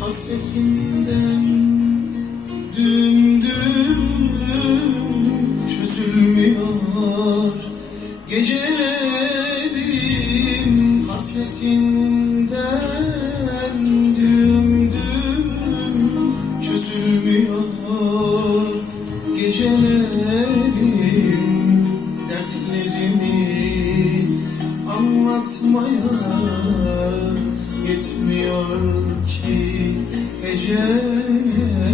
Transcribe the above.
Hasretim hasretinden düm düm çözülmüyor gecelerim dertlerimi anlatmaya yetmiyor ki ecele.